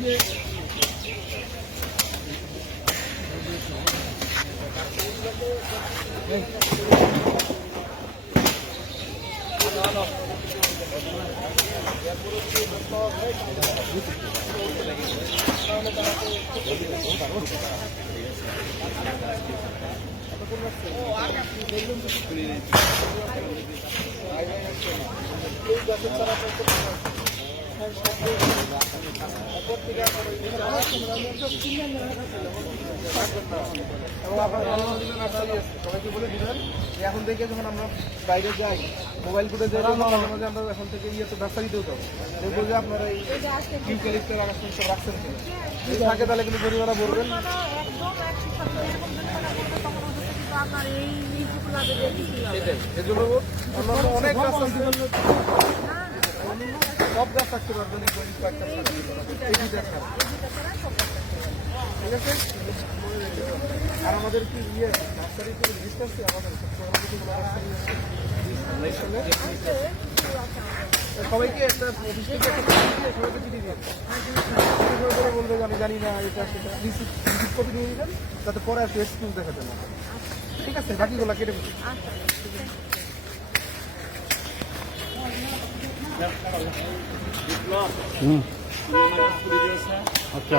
এবং আপনার এখন থেকে যখন আমরা বাইরে যাই মোবাইল যাই মাঝে আমরা এখন থেকে ইয়ে ইয়েতে নার্সারিতেও যাব দেখব যে আপনারা এই ইউক্যালিপ্টার আকাশ সব রাখছেন যদি থাকে তাহলে কিন্তু পরিবারা বলবেন আপনার এই জন্য অনেক আছে সব গাছ থাকতে ছাড়া। এই ঠিক আছে? আর আমাদের কি ইয়ে নার্সারি থেকে লিস্ট আছে? আমাদের সবাইকে একটা অফিস থেকে একটা সবাইকে আমি জানি না এটা সেটা। রিসিভ কপি নিয়ে নেবেন যাতে পরে আসলে এক্সকিউজ দেখাতে না ঠিক আছে? বাকিগুলো কেটে আচ্ছা।